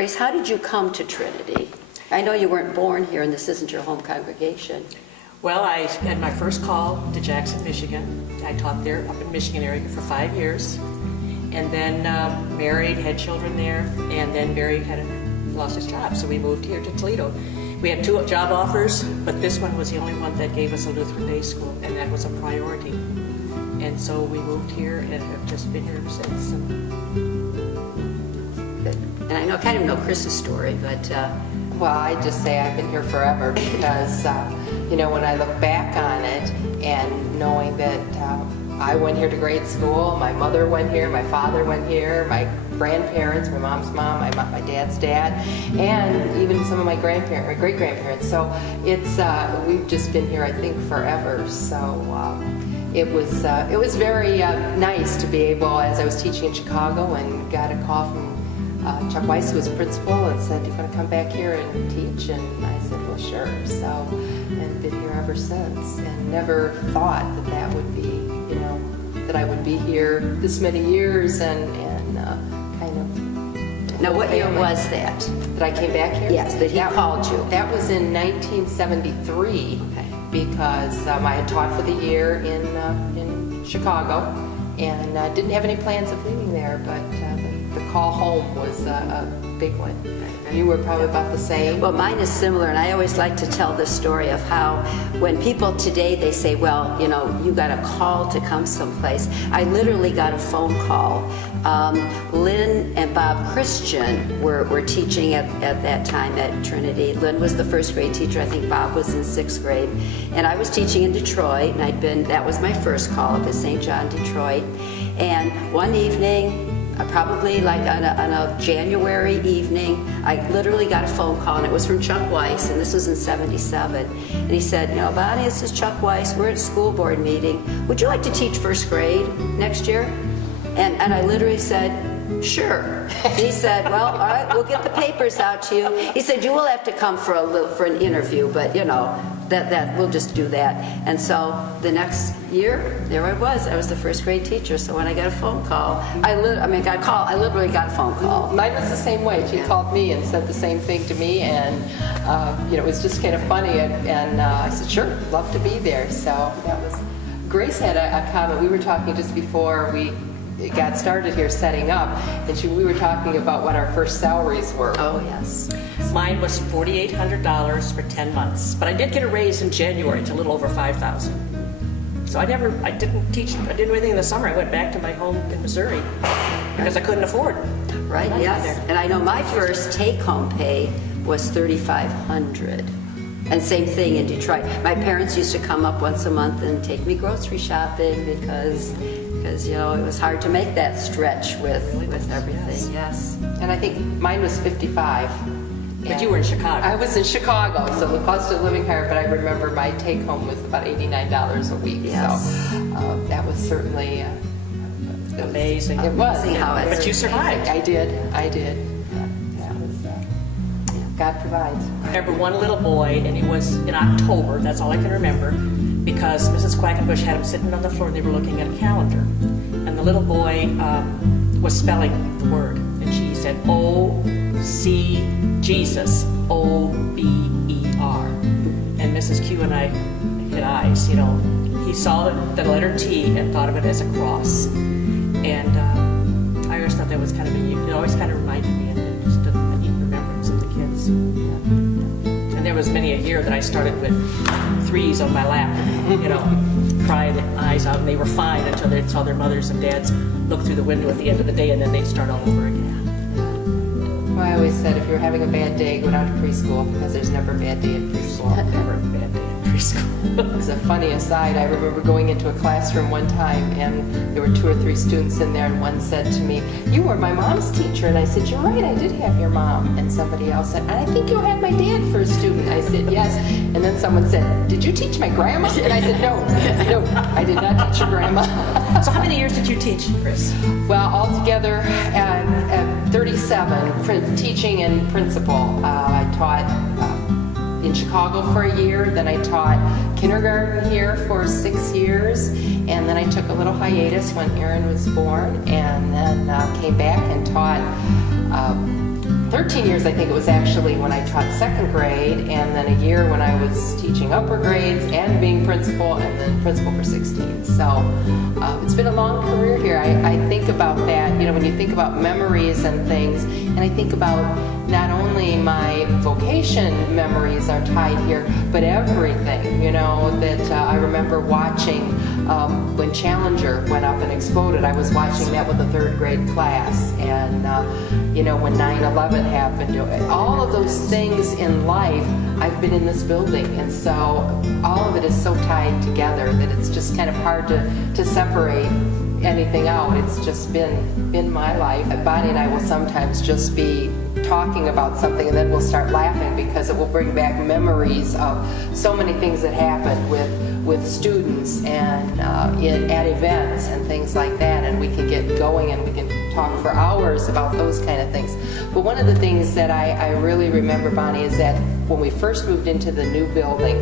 Grace, how did you come to Trinity? I know you weren't born here and this isn't your home congregation. Well, I had my first call to Jackson, Michigan. I taught there up in Michigan area for 5 years. And then married, had children there, and then Barry lost his job, so we moved here to Toledo. We had 2 job offers, but this one was the only one that gave us a Lutheran day school, and that was a priority. And so we moved here and have just been here ever since. And I know, kind of know Chris's story, but... Well, I just say I've been here forever because, when I look back on it and knowing that I went here to grade school, my mother went here, my father went here, my grandparents, my mom's mom, my dad's dad, and even some of my great-grandparents. So it's, we've just been here, I think, forever. So it was very nice to be able, as I was teaching in Chicago and got a call from Chuck Weiss, who was principal, and said, "You're going to come back here and teach?" And I said, "Well, sure." So, and been here ever since, and never thought that would be, that I would be here this many years and kind of. Now, what year was that? That I came back here? Yes, that he called you. That was in 1973, because I had taught for the year in Chicago, and didn't have any plans of leaving there, but the call home was a big one. You were probably about the same. Well, mine is similar, and I always like to tell the story of how when people today, they say, well, you got a call to come someplace. I literally got a phone call. Lynn and Bob Christian were teaching at that time at Trinity. Lynn was the first grade teacher. I think Bob was in 6th grade. And I was teaching in Detroit, and that was my first call up at St. John, Detroit. And one evening, probably like on a January evening, I literally got a phone call, and it was from Chuck Weiss, and this was in '77. And he said, Bonnie, this is Chuck Weiss. We're at a school board meeting. Would you like to teach 1st grade next year? And I literally said, sure. He said, well, all right, we'll get the papers out to you. He said, you will have to come for an interview, but that we'll just do that. And so the next year, there I was the 1st grade teacher. So when I got a phone call, I literally got a phone call. Mine was the same way. She called me and said the same thing to me, and it was just kind of funny. And I said, sure, love to be there. So that was. Grace had a comment. We were talking just before we got started here setting up, and we were talking about what our first salaries were. Oh, yes. Mine was $4,800 for 10 months, but I did get a raise in January to a little over $5,000. So I didn't teach, I didn't do anything in the summer. I went back to my home in Missouri because I couldn't afford. Right, yes. And I know my first take-home pay was $3,500. And same thing in Detroit. My parents used to come up once a month and take me grocery shopping because it was hard to make that stretch with everything. Yes. And I think mine was 55. But you were in Chicago. I was in Chicago, so the cost of living higher, but I remember my take-home was about $89 a week. Yes. So that was certainly amazing. It was. But you survived. I did. That was, God provides. I remember one little boy, and it was in October, that's all I can remember, because Mrs. Quackenbush had him sitting on the floor and they were looking at a calendar. And the little boy was spelling the word, and she said, O-C, Jesus, O-B-E-R. And Mrs. Q and I hit eyes, He saw the letter T and thought of it as a cross. And I always thought that was kind of it always kind of reminded me of just a neat remembrance of the kids. And there was many a year that I started with 3s on my lap, cried eyes out, and they were fine until they saw their mothers and dads look through the window at the end of the day, and then they'd start all over again. Well, I always said, if you're having a bad day, go down to preschool, because there's never a bad day in preschool. Never a bad day in preschool. As a funny aside, I remember going into a classroom one time, and there were 2 or 3 students in there, and one said to me, "You were my mom's teacher." And I said, "You're right, I did have your mom." And somebody else said, "I think you had my dad for a student." I said, "Yes." And then someone said, "Did you teach my grandma?" And I said, No, I did not teach your grandma. So how many years did you teach, Chris? Well, altogether, at 37, teaching and principal. I taught in Chicago for a year, then I taught kindergarten here for 6 years, and then I took a little hiatus when Aaron was born, and then came back and taught 13 years, I think it was actually when I taught second grade, and then a year when I was teaching upper grades and being principal, and then principal for 16. So it's been a long career here. I think about that, when you think about memories and things, and I think about not only my vocation memories are tied here, but everything, that I remember watching when Challenger went up and exploded. I was watching that with a third grade class, and when 9/11 happened, all of those things in life, I've been in this building, and so all of it is so tied together that it's just kind of hard to separate anything out. It's just been my life. Bonnie and I will sometimes just be talking about something, and then we'll start laughing because it will bring back memories of so many things that happened with students and at events and things like that, and we can get going and we can talk for hours about those kind of things. But one of the things that I really remember, Bonnie, is that when we first moved into the new building,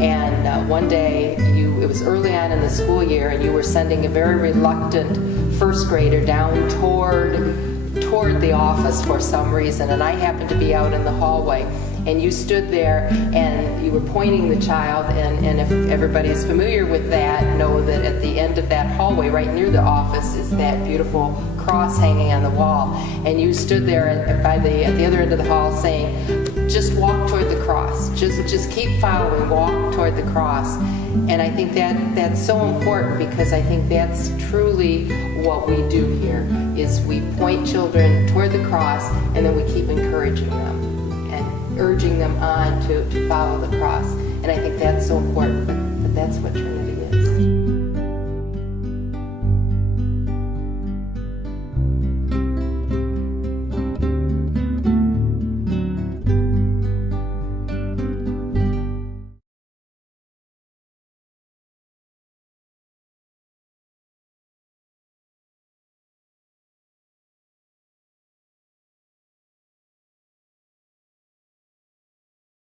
and one day it was early on in the school year, and you were sending a very reluctant first grader down toward the office for some reason, and I happened to be out in the hallway, and you stood there and you were pointing the child, and if everybody's familiar with that, know that at the end of that hallway, right near the office, is that beautiful cross hanging on the wall, and you stood there at the other end of the hall saying, just walk toward the cross, just keep following, walk toward the cross. And I think that's so important, because I think that's truly what we do here, is we point children toward the cross, and then we keep encouraging them and urging them on to follow the cross. And I think that's so important, but that's what Trinity is.